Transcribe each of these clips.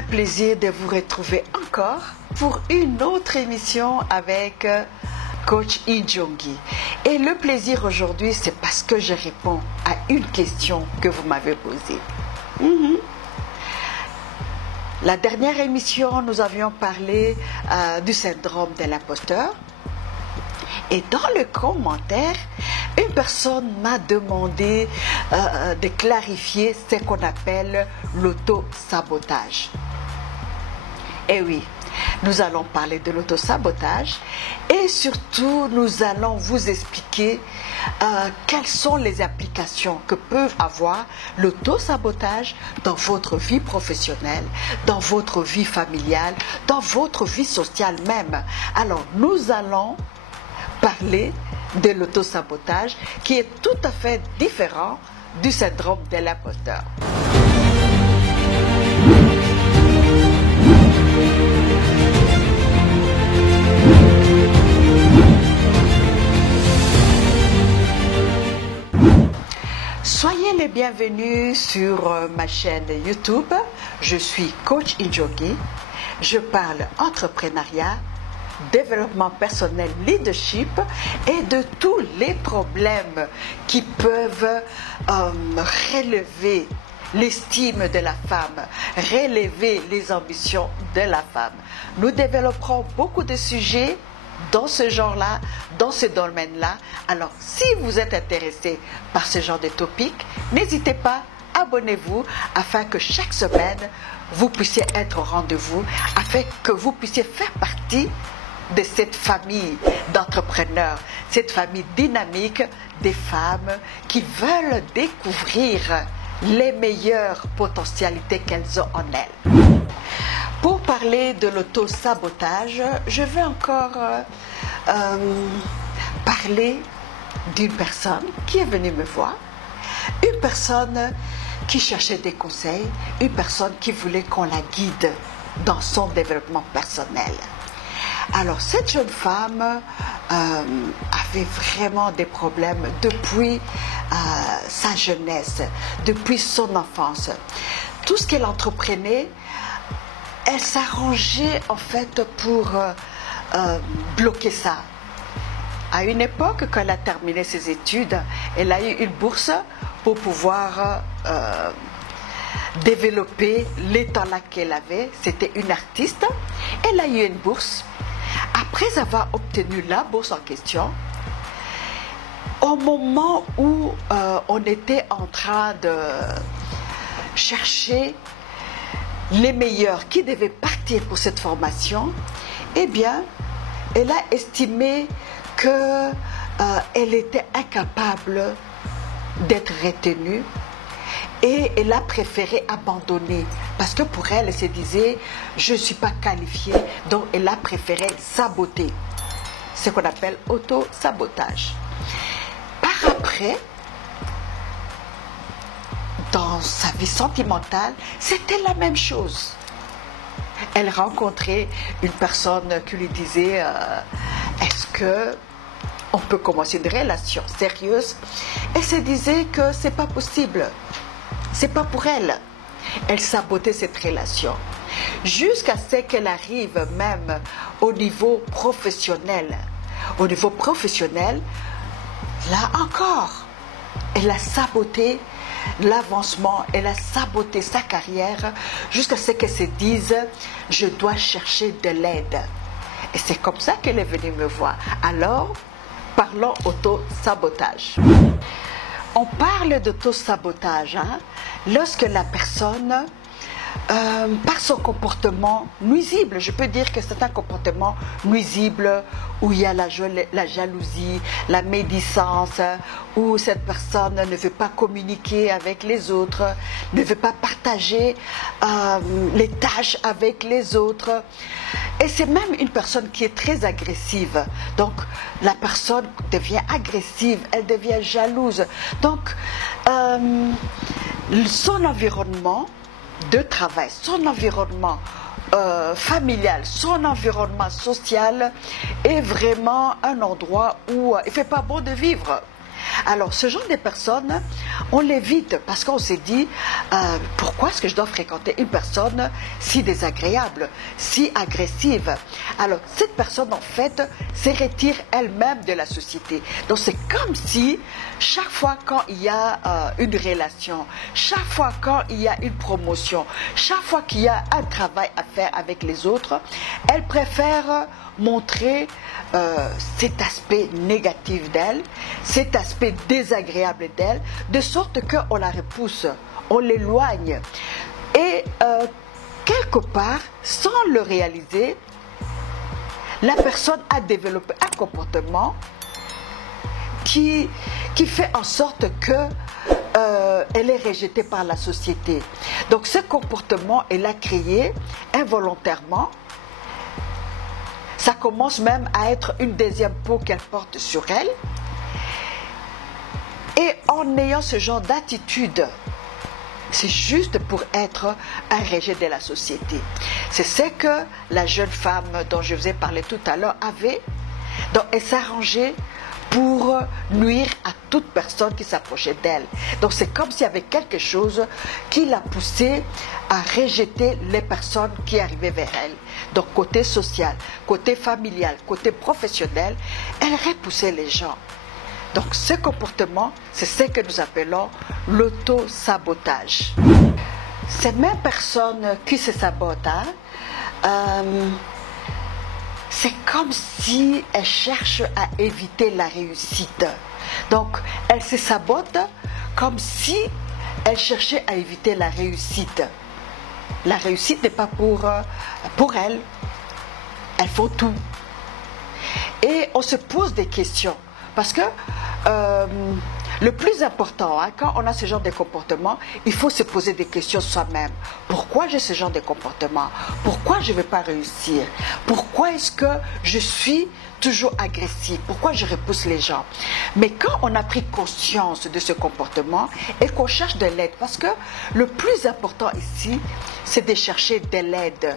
un plaisir de vous retrouver encore pour une autre émission avec Coach Injongi. Et le plaisir aujourd'hui, c'est parce que je réponds à une question que vous m'avez posée. La dernière émission, nous avions parlé du syndrome de l'imposteur. Et dans le commentaire, une personne m'a demandé de clarifier ce qu'on appelle l'auto-sabotage. Et oui, nous allons parler de l'auto-sabotage et surtout nous allons vous expliquer quelles sont les applications que peut avoir l'auto-sabotage dans votre vie professionnelle, dans votre vie familiale, dans votre vie sociale même. Alors nous allons parler de l'auto-sabotage qui est tout à fait différent du syndrome de l'imposteur. Soyez les bienvenus sur ma chaîne YouTube. Je suis Coach Injongi. Je parle entrepreneuriat, développement personnel, leadership et de tous les problèmes qui peuvent relever l'estime de la femme, relever les ambitions de la femme. Nous développerons beaucoup de sujets dans ce genre-là, dans ce domaine-là. Alors, si vous êtes intéressé par ce genre de topic, n'hésitez pas, abonnez-vous afin que chaque semaine, vous puissiez être au rendez-vous, afin que vous puissiez faire partie de cette famille d'entrepreneurs, cette famille dynamique des femmes qui veulent découvrir les meilleures potentialités qu'elles ont en elles. Pour parler de l'auto-sabotage, je vais encore parler d'une personne qui est venue me voir, une personne qui cherchait des conseils, une personne qui voulait qu'on la guide dans son développement personnel. Alors, cette jeune femme avait vraiment des problèmes depuis sa jeunesse, depuis son enfance. Tout ce qu'elle entreprenait, elle s'arrangeait en fait pour bloquer ça. À une époque, quand elle a terminé ses études, elle a eu une bourse pour pouvoir développer les talents qu'elle avait. C'était une artiste. Elle a eu une bourse. Après avoir obtenu la bourse en question, au moment où on était en train de chercher les meilleurs qui devaient partir pour cette formation, eh bien, elle a estimé qu'elle était incapable d'être retenue et elle a préféré abandonner parce que pour elle, elle se disait « je ne suis pas qualifiée », donc elle a préféré saboter, ce qu'on appelle auto-sabotage. Par après, dans sa vie sentimentale, c'était la même chose. Elle rencontrait une personne qui lui disait est-ce que on peut commencer une relation sérieuse? Elle se disait que c'est pas possible, c'est pas pour elle. Elle sabotait cette relation jusqu'à ce qu'elle arrive même au niveau professionnel. Au niveau professionnel, là encore, elle a saboté l'avancement, elle a saboté sa carrière jusqu'à ce qu'elle se dise « je dois chercher de l'aide ». Et c'est comme ça qu'elle est venue me voir. Alors, parlons auto-sabotage. On parle d'auto-sabotage lorsque la personne, par son comportement nuisible, je peux dire que c'est un comportement nuisible où il y a la jalousie, la médisance, où cette personne ne veut pas communiquer avec les autres, ne veut pas partager les tâches avec les autres. Et c'est même une personne qui est très agressive. Donc, la personne devient agressive, elle devient jalouse. Donc, son environnement de travail, son environnement familial, son environnement social est vraiment un endroit où il ne fait pas bon de vivre. Alors, ce genre de personnes, on l'évite parce qu'on s'est dit, pourquoi est-ce que je dois fréquenter une personne si désagréable, si agressive? Alors, cette personne, en fait, se retire elle-même de la société. Donc, c'est comme si, chaque fois quand il y a une relation, chaque fois quand il y a une promotion, chaque fois qu'il y a un travail à faire avec les autres, elle préfère montrer cet aspect négatif d'elle, cet aspect désagréable d'elle, de sorte qu'on la repousse, on l'éloigne. Et quelque part, sans le réaliser, la personne a développé un comportement qui fait en sorte que elle est rejetée par la société. Donc ce comportement, elle l'a créé involontairement. Ça commence même à être une deuxième peau qu'elle porte sur elle. Et en ayant ce genre d'attitude, c'est juste pour être un rejet de la société. C'est ce que la jeune femme dont je vous ai parlé tout à l'heure avait. Donc elle s'arrangeait pour nuire à toute personne qui s'approchait d'elle. Donc c'est comme s'il y avait quelque chose qui l'a poussée à rejeter les personnes qui arrivaient vers elle. Donc côté social, côté familial, côté professionnel, elle repoussait les gens. Donc ce comportement, c'est ce que nous appelons l'auto-sabotage. Ces mêmes personnes qui se sabotent, c'est comme si elles cherchent à éviter la réussite. Donc elles se sabotent comme si elles cherchaient à éviter la réussite. La réussite n'est pas pour elles. Elles font tout. Et on se pose des questions. Parce que le plus important, quand on a ce genre de comportement, il faut se poser des questions soi-même. Pourquoi j'ai ce genre de comportement? Pourquoi je ne vais pas réussir? Pourquoi est-ce que je suis toujours agressif? Pourquoi je repousse les gens? Mais quand on a pris conscience de ce comportement et qu'on cherche de l'aide, parce que le plus important ici, c'est de chercher de l'aide.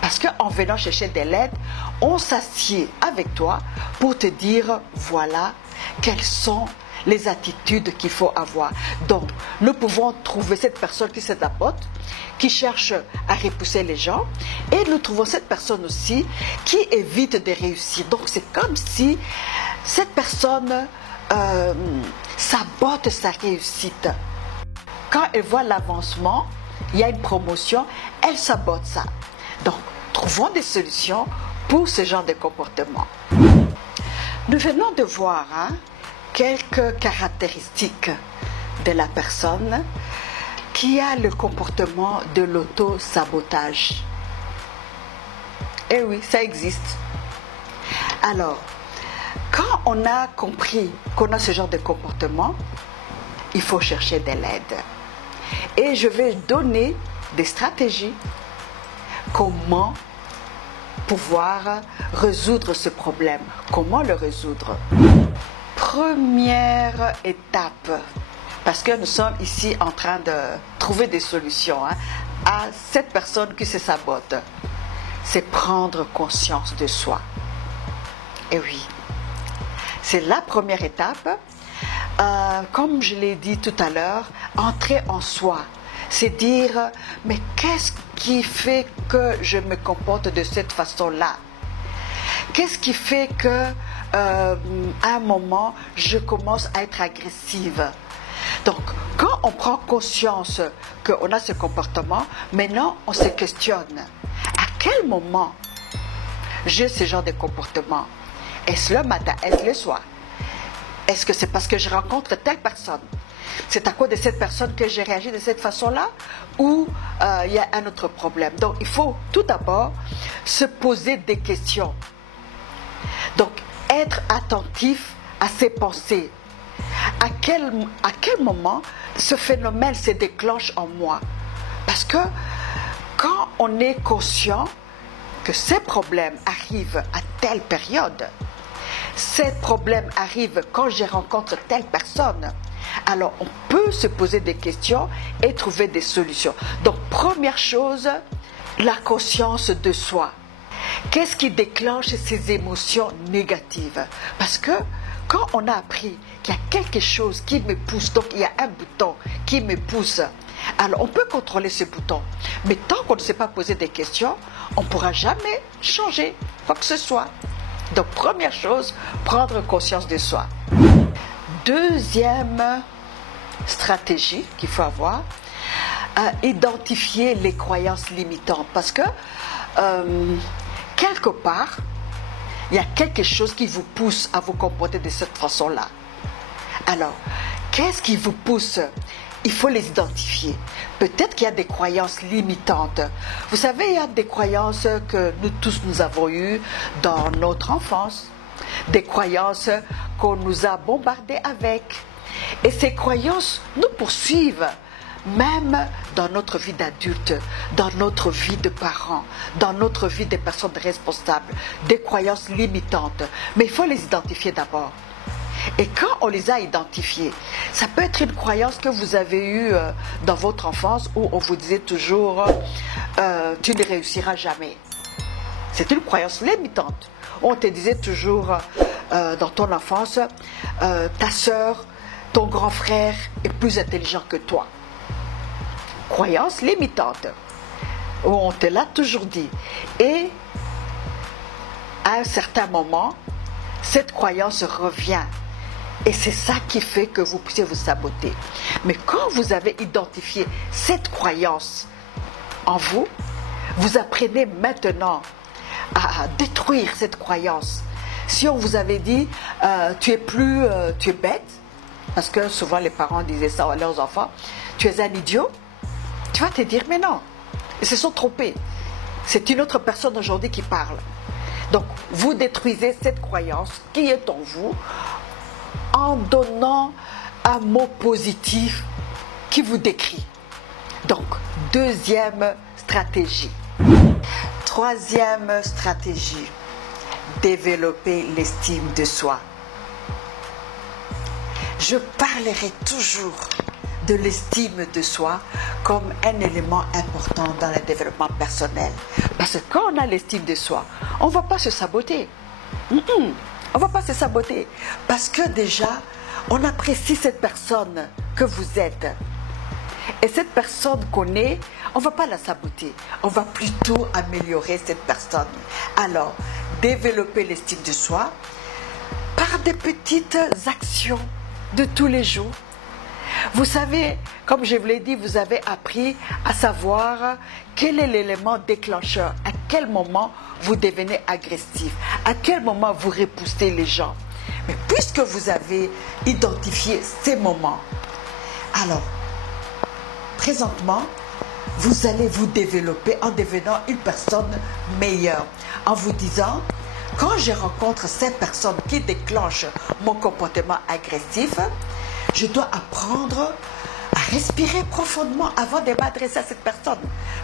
Parce qu'en venant chercher de l'aide, on s'assied avec toi pour te dire, voilà, quelles sont les attitudes qu'il faut avoir. Donc, nous pouvons trouver cette personne qui se tapote, qui cherche à repousser les gens, et nous trouvons cette personne aussi qui évite de réussir. Donc, c'est comme si cette personne sabote sa réussite. Quand elle voit l'avancement, il y a une promotion, elle sabote ça. Donc, trouvons des solutions pour ce genre de comportement. Nous venons de voir quelques caractéristiques de la personne qui a le comportement de l'auto-sabotage. Eh oui, ça existe. Alors, quand on a compris qu'on a ce genre de comportement, il faut chercher de l'aide. Et je vais donner des stratégies. Comment pouvoir résoudre ce problème? Comment le résoudre? Première étape, parce que nous sommes ici en train de trouver des solutions à cette personne qui se sabote, c'est prendre conscience de soi. Et oui, c'est la première étape. Comme je l'ai dit tout à l'heure, entrer en soi. C'est dire, mais qu'est-ce qui fait que je me comporte de cette façon-là? Qu'est-ce qui fait que, à un moment, je commence à être agressive? Donc, quand on prend conscience qu'on a ce comportement, maintenant, on se questionne. À quel moment j'ai ce genre de comportement? Est-ce le matin? Est-ce le soir? Est-ce que c'est parce que je rencontre telle personne? C'est à cause de cette personne que j'ai réagi de cette façon-là? Ou il y a un autre problème? Donc, il faut tout d'abord se poser des questions. Donc, être attentif à ses pensées. À quel moment ce phénomène se déclenche en moi? Parce que quand on est conscient que ces problèmes arrivent à telle période, ces problèmes arrivent quand je rencontre telle personne, alors on peut se poser des questions et trouver des solutions. Donc, première chose, la conscience de soi. Qu'est-ce qui déclenche ces émotions négatives? Parce que quand on a appris qu'il y a quelque chose qui me pousse, donc il y a un bouton qui me pousse, alors on peut contrôler ce bouton. Mais tant qu'on ne sait pas poser des questions, on ne pourra jamais changer quoi que ce soit. Donc première chose, prendre conscience de soi. Deuxième stratégie qu'il faut avoir, identifier les croyances limitantes. Parce que quelque part, il y a quelque chose qui vous pousse à vous comporter de cette façon-là. Alors, qu'est-ce qui vous pousse? Il faut les identifier. Peut-être qu'il y a des croyances limitantes. Vous savez, il y a des croyances que nous tous nous avons eues dans notre enfance. Des croyances qu'on nous a bombardées avec. Et ces croyances nous poursuivent, même dans notre vie d'adulte, dans notre vie de parents, dans notre vie de personnes responsables. Des croyances limitantes. Mais il faut les identifier d'abord. Et quand on les a identifiés, ça peut être une croyance que vous avez eue dans votre enfance où on vous disait toujours tu ne réussiras jamais. C'est une croyance limitante. On te disait toujours dans ton enfance ta sœur, ton grand frère est plus intelligent que toi. Croyance limitante. On te l'a toujours dit. Et à un certain moment, cette croyance revient. Et c'est ça qui fait que vous puissiez vous saboter. Mais quand vous avez identifié cette croyance en vous, vous apprenez maintenant à détruire cette croyance. Si on vous avait dit tu es bête, parce que souvent les parents disaient ça à leurs enfants, tu es un idiot, tu vas te dire mais non, ils se sont trompés. C'est une autre personne aujourd'hui qui parle. Donc vous détruisez cette croyance qui est en vous en donnant un mot positif qui vous décrit. Donc, deuxième stratégie. Troisième stratégie, développer l'estime de soi. Je parlerai toujours de l'estime de soi comme un élément important dans le développement personnel. Parce que quand on a l'estime de soi, on ne va pas se saboter. On ne va pas se saboter parce que déjà, on apprécie cette personne que vous êtes. Et cette personne qu'on est, on ne va pas la saboter. On va plutôt améliorer cette personne. Alors, développer l'estime de soi par des petites actions de tous les jours. Vous savez, comme je vous l'ai dit, vous avez appris à savoir quel est l'élément déclencheur, à quel moment vous devenez agressif, à quel moment vous repoussez les gens. Mais puisque vous avez identifié ces moments, alors, présentement, vous allez vous développer en devenant une personne meilleure, en vous disant, quand je rencontre cette personne qui déclenche mon comportement agressif, je dois apprendre à respirer profondément avant de m'adresser à cette personne.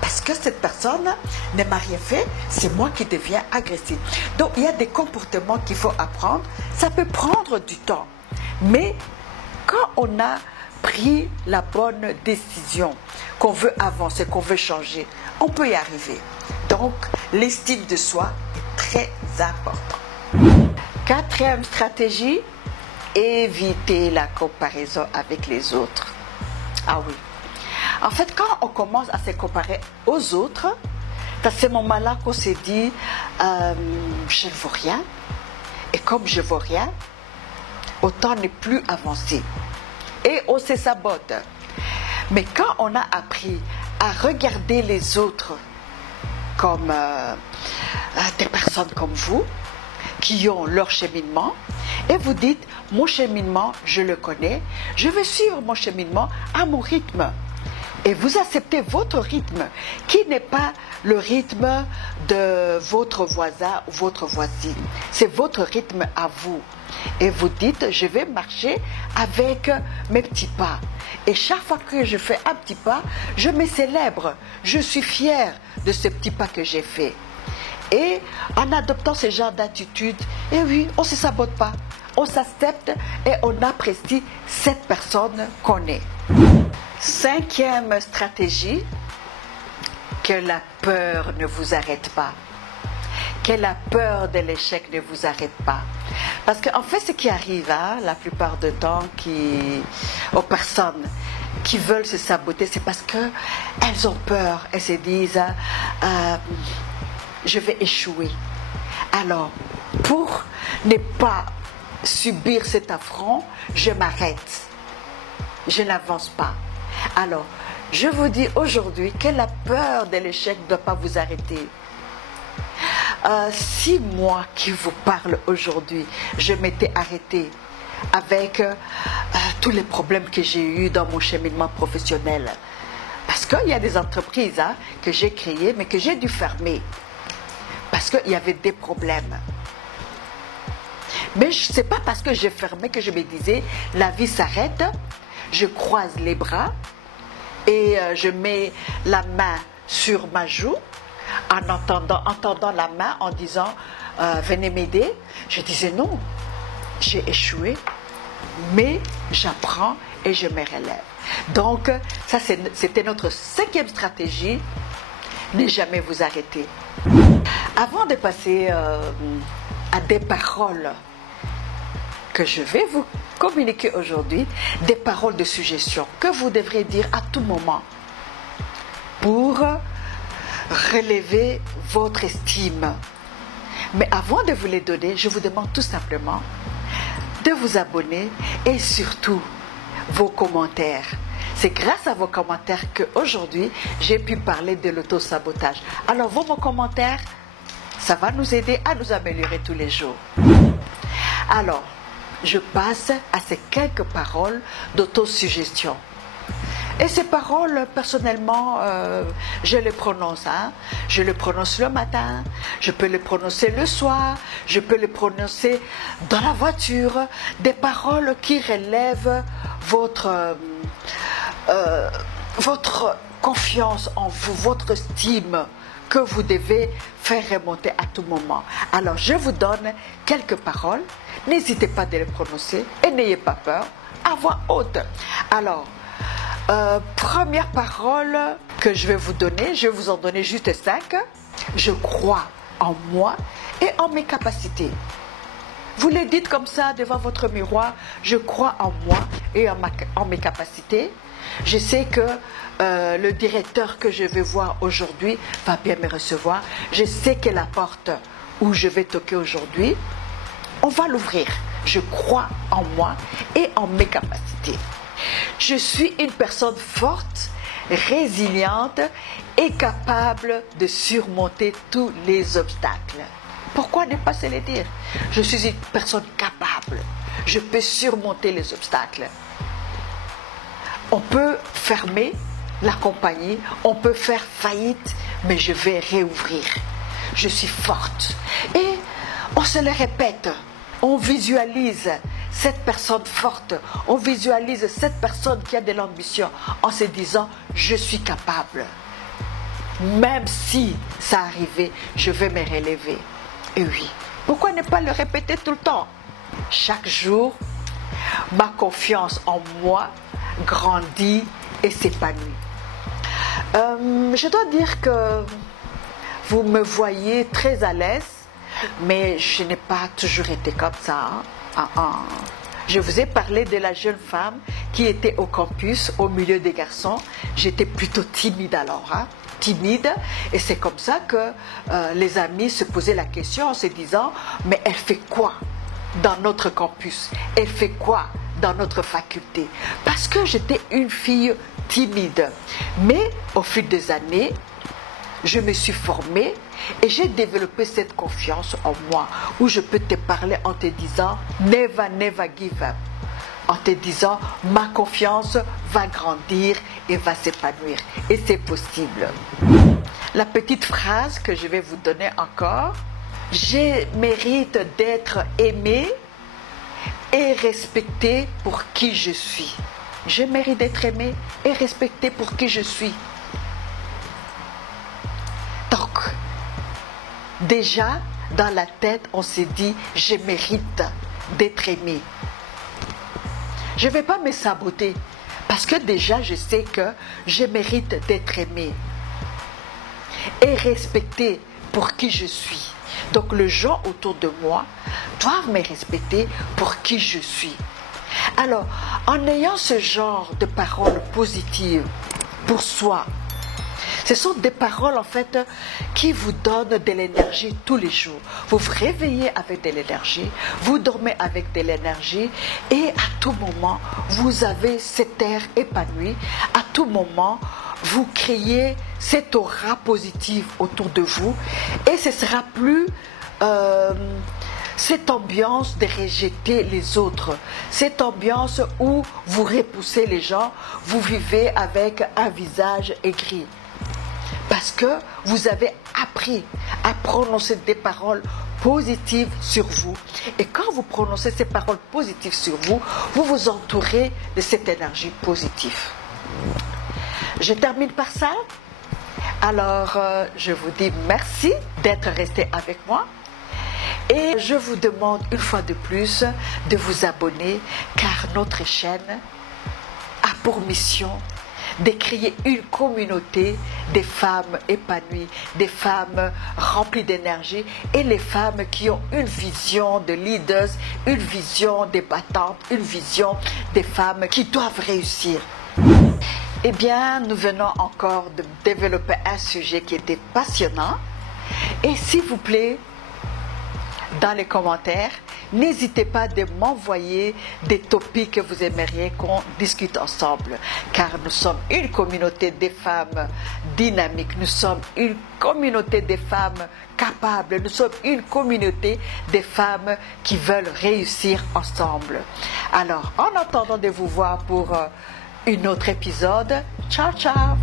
Parce que cette personne ne m'a rien fait, c'est moi qui deviens agressif. Donc il y a des comportements qu'il faut apprendre. Ça peut prendre du temps. Mais quand on a pris la bonne décision, qu'on veut avancer, qu'on veut changer, on peut y arriver. Donc l'estime de soi est très importante. Quatrième stratégie, éviter la comparaison avec les autres. Ah oui. En fait, quand on commence à se comparer aux autres, c'est à ce moment-là qu'on se dit je ne vaux rien. Et comme je ne vaux rien, autant ne plus avancer. Et on se sabote. Mais quand on a appris à regarder les autres comme des personnes comme vous, qui ont leur cheminement, et vous dites, mon cheminement, je le connais, je vais suivre mon cheminement à mon rythme. Et vous acceptez votre rythme, qui n'est pas le rythme de votre voisin ou votre voisine. C'est votre rythme à vous. Et vous dites, je vais marcher avec mes petits pas. Et chaque fois que je fais un petit pas, je me célèbre. Je suis fière de ce petit pas que j'ai fait. Et en adoptant ce genre d'attitude, eh oui, on ne se sabote pas. On s'accepte et on apprécie cette personne qu'on est. Cinquième stratégie, que la peur ne vous arrête pas. que la peur de l'échec ne vous arrête pas. Parce qu'en fait, ce qui arrive, la plupart du temps, aux personnes qui veulent se saboter, c'est parce qu'elles ont peur. Elles se disent, je vais échouer. Alors, pour ne pas subir cet affront, je m'arrête. Je n'avance pas. Alors, je vous dis aujourd'hui que la peur de l'échec ne doit pas vous arrêter. Si moi qui vous parle aujourd'hui, je m'étais arrêtée avec tous les problèmes que j'ai eus dans mon cheminement professionnel, parce qu'il y a des entreprises que j'ai créées, mais que j'ai dû fermer, parce qu'il y avait des problèmes. Mais ce n'est pas parce que j'ai fermé que je me disais, la vie s'arrête, je croise les bras et je mets la main sur ma joue, en entendant la main, en disant venez m'aider. Je disais non, j'ai échoué, mais j'apprends et je me relève. Donc ça c'était notre 5e stratégie, ne jamais vous arrêter. Avant de passer à des paroles que je vais vous communiquer aujourd'hui, des paroles de suggestion que vous devrez dire à tout moment pour relever votre estime. Mais avant de vous les donner, je vous demande tout simplement de vous abonner et surtout vos commentaires. C'est grâce à vos commentaires qu'aujourd'hui, j'ai pu parler de l'auto-sabotage. Alors, vos commentaires, ça va nous aider à nous améliorer tous les jours. Alors, je passe à ces quelques paroles d'autosuggestion. Et ces paroles, personnellement, je les prononce. Je les prononce le matin, je peux les prononcer le soir, je peux les prononcer dans la voiture. Des paroles qui relèvent votre confiance en vous, votre estime que vous devez faire remonter à tout moment. Alors, je vous donne quelques paroles. N'hésitez pas de les prononcer et n'ayez pas peur à voix haute. Alors, première parole que je vais vous donner, je vais vous en donner juste 5. Je crois en moi et en mes capacités. Vous les dites comme ça devant votre miroir, je crois en moi et en mes capacités. Je sais que le directeur que je vais voir aujourd'hui va bien me recevoir. Je sais que la porte où je vais toquer aujourd'hui, on va l'ouvrir. Je crois en moi et en mes capacités. Je suis une personne forte, résiliente et capable de surmonter tous les obstacles. Pourquoi ne pas se le dire? Je suis une personne capable. Je peux surmonter les obstacles. On peut fermer la compagnie, on peut faire faillite, mais je vais réouvrir. Je suis forte. Et on se le répète, on visualise cette personne forte, on visualise cette personne qui a de l'ambition en se disant « je suis capable ». Même si ça arrivait, je vais me relever. Et oui, pourquoi ne pas le répéter tout le temps? Chaque jour, ma confiance en moi grandit et s'épanouit. Je dois dire que vous me voyez très à l'aise, mais je n'ai pas toujours été comme ça. Je vous ai parlé de la jeune femme qui était au campus, au milieu des garçons. J'étais plutôt timide alors, timide. Et c'est comme ça que les amis se posaient la question en se disant « mais elle fait quoi dans notre campus? Elle fait quoi dans notre faculté ?» Parce que j'étais une fille timide. Mais au fil des années, je me suis formée et j'ai développé cette confiance en moi où je peux te parler en te disant « never, never give up ». En te disant « ma confiance va grandir et va s'épanouir ». Et c'est possible. La petite phrase que je vais vous donner encore. « Je mérite d'être aimée et respectée pour qui je suis ». Je mérite d'être aimée et respectée pour qui je suis. Donc, déjà, dans la tête, on s'est dit, je mérite d'être aimée. Je ne vais pas me saboter parce que déjà, je sais que je mérite d'être aimée et respectée pour qui je suis. Donc les gens autour de moi doivent me respecter pour qui je suis. Alors, en ayant ce genre de paroles positives pour soi, ce sont des paroles en fait qui vous donnent de l'énergie tous les jours. Vous vous réveillez avec de l'énergie, vous dormez avec de l'énergie et à tout moment, vous avez cet air épanoui. À tout moment, vous créez cette aura positive autour de vous et ce sera plus cette ambiance de rejeter les autres, cette ambiance où vous repoussez les gens, vous vivez avec un visage aigri. Parce que vous avez appris à prononcer des paroles positives sur vous. Et quand vous prononcez ces paroles positives sur vous, vous vous entourez de cette énergie positive. Je termine par ça. Alors, je vous dis merci d'être resté avec moi. Et je vous demande une fois de plus de vous abonner car notre chaîne a pour mission de créer une communauté des femmes épanouies, des femmes remplies d'énergie et les femmes qui ont une vision de leaders, une vision des battantes, une vision des femmes qui doivent réussir. Eh bien, nous venons encore de développer un sujet qui était passionnant. Et s'il vous plaît, dans les commentaires, n'hésitez pas de m'envoyer des topics que vous aimeriez qu'on discute ensemble. Car nous sommes une communauté de femmes dynamiques, nous sommes une communauté de femmes capables, nous sommes une communauté de femmes qui veulent réussir ensemble. Alors, en attendant de vous voir pour un autre épisode, ciao ciao!